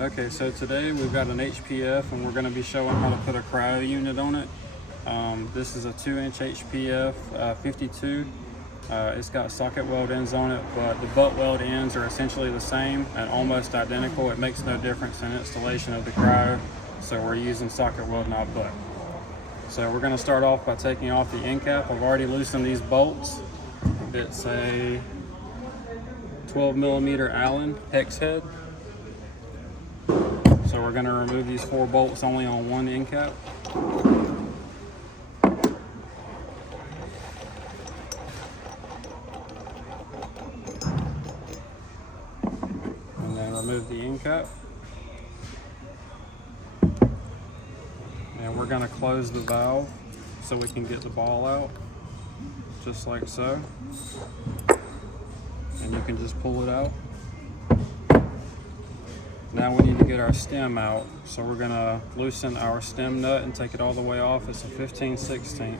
Okay, so today we've got an HPF and we're going to be showing how to put a cryo unit on it. This is a 2-inch HPF 52. It's got socket weld ends on it, but the butt weld ends are essentially the same and almost identical. It makes no difference in installation of the cryo, so we're using socket weld, not butt. So we're going to start off by taking off the end cap. I've already loosened these bolts. It's a 12mm Allen hex head. So we're going to remove these 4 bolts only on one end cap. And then remove the end cap. And we're going to close the valve so we can get the ball out, just like so. And you can just pull it out. Now we need to get our stem out, so we're going to loosen our stem nut and take it all the way off. It's a 15/16.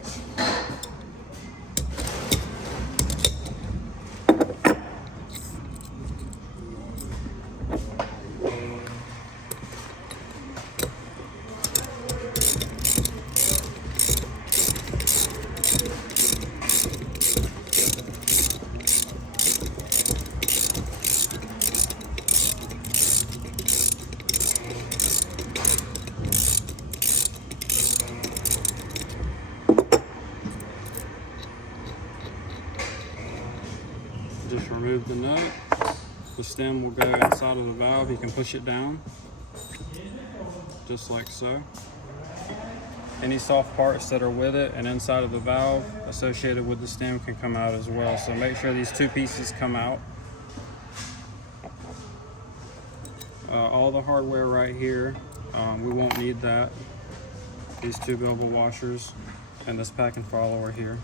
Just remove the nut. The stem will go inside of the valve. You can push it down, just like so. Any soft parts that are with it and inside of the valve associated with the stem can come out as well. So make sure these 2 pieces come out. All the hardware right here, we won't need that. These 2 bevel washers and this pack and follower here,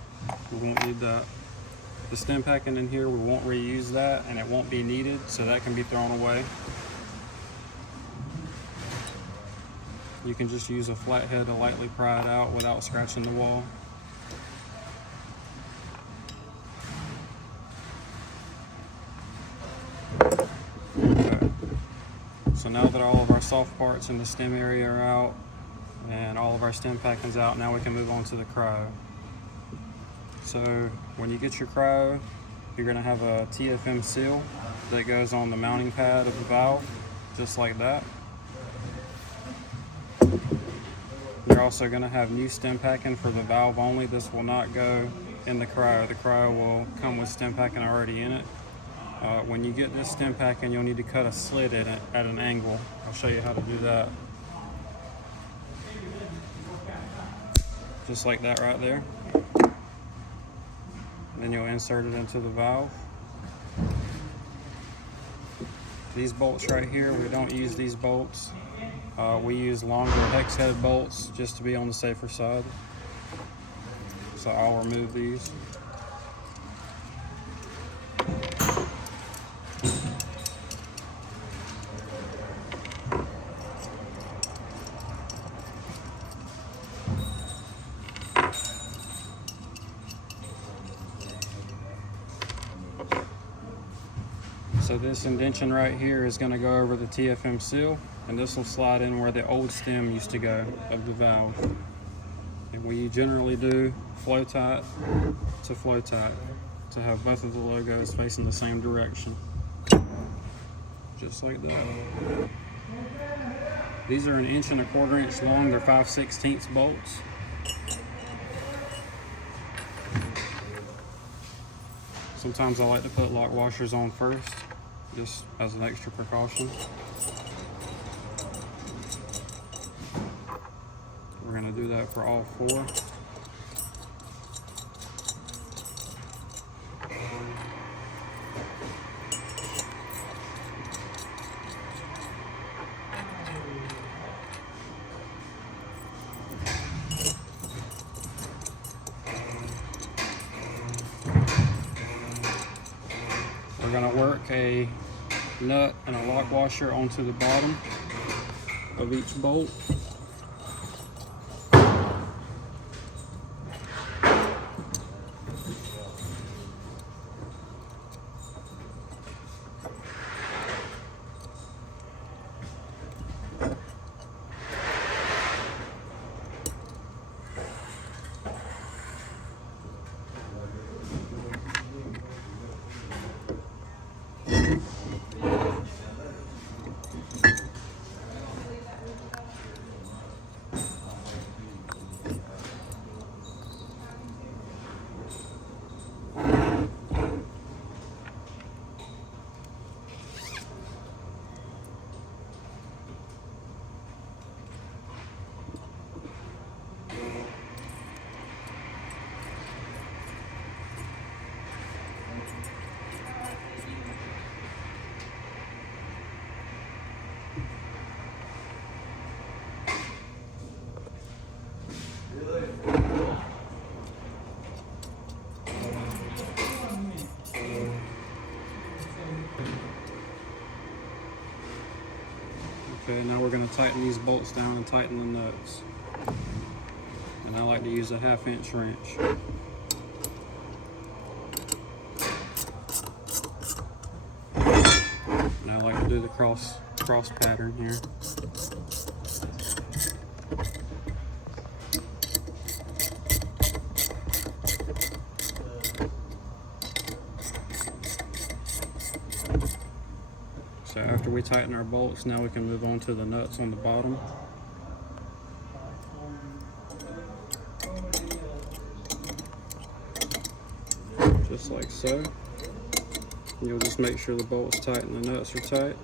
we won't need that. The stem packing in here, we won't reuse that and it won't be needed, so that can be thrown away. You can just use a flathead to lightly pry it out without scratching the wall. Okay. So now that all of our soft parts in the stem area are out and all of our stem packing's out, now we can move on to the cryo. So when you get your cryo, you're going to have a TFM seal that goes on the mounting pad of the valve, just like that. You're also going to have new stem packing for the valve only. This will not go in the cryo. The cryo will come with stem packing already in it. When you get this stem packing, you'll need to cut a slit in it at an angle. I'll show you how to do that. Just like that right there. Then you'll insert it into the valve. These bolts right here, we don't use these bolts. We use longer hex head bolts just to be on the safer side. So I'll remove these. So this indentation right here is going to go over the TFM seal, and this will slide in where the old stem used to go of the valve. And we generally do Flo-Tite to Flo-Tite to have both of the logos facing the same direction. Just like that. These are 1 1/4 inch long. They're 5/16 bolts. Sometimes I like to put lock washers on first, just as an extra precaution. We're going to do that for all 4. We're going to work a nut and a lock washer onto the bottom of each bolt. Okay, now we're going to tighten these bolts down and tighten the nuts. And I like to use a 1/2 inch wrench. And I like to do the cross pattern here. So after we tighten our bolts, now we can move on to the nuts on the bottom. Just like so. You'll just make sure the bolt's tight and the nuts are tight.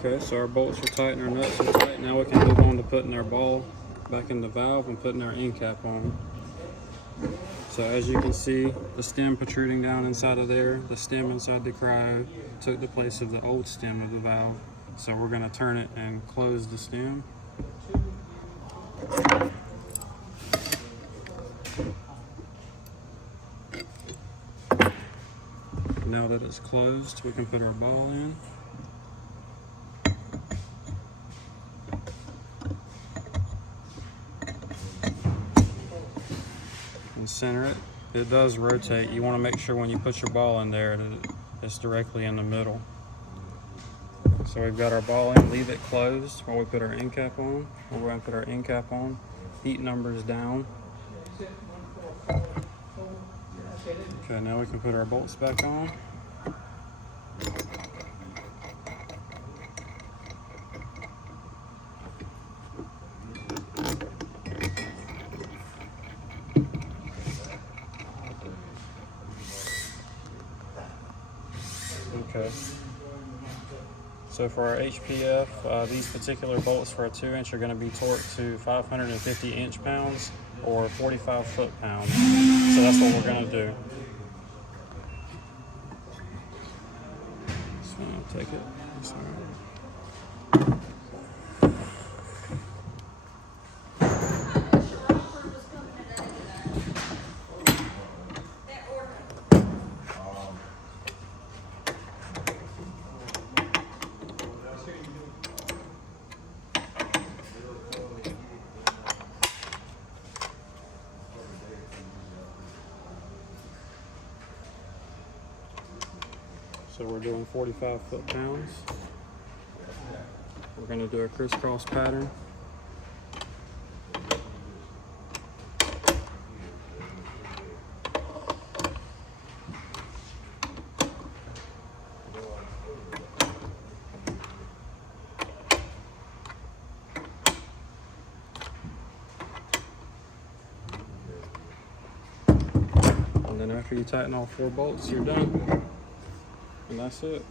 Okay, so our bolts are tight and our nuts are tight. Now we can move on to putting our ball back in the valve and putting our end cap on. So as you can see, the stem protruding down inside of there, the stem inside the cryo took the place of the old stem of the valve. So we're going to turn it and close the stem. Now that it's closed, we can put our ball in. And center it. It does rotate. You want to make sure when you put your ball in there that it's directly in the middle. So we've got our ball in. Leave it closed while we put our end cap on. We're going to put our end cap on. Heat numbers down. Okay, now we can put our bolts back on. Okay. So for our HPF, these particular bolts for a 2-inch are going to be torqued to 550 inch-pounds or 45 foot-pounds. So that's what we're going to do. So I'll take it. Sorry. So we're doing 45 foot-pounds. We're going to do a crisscross pattern. And then after you tighten all 4 bolts, you're done. And that's it.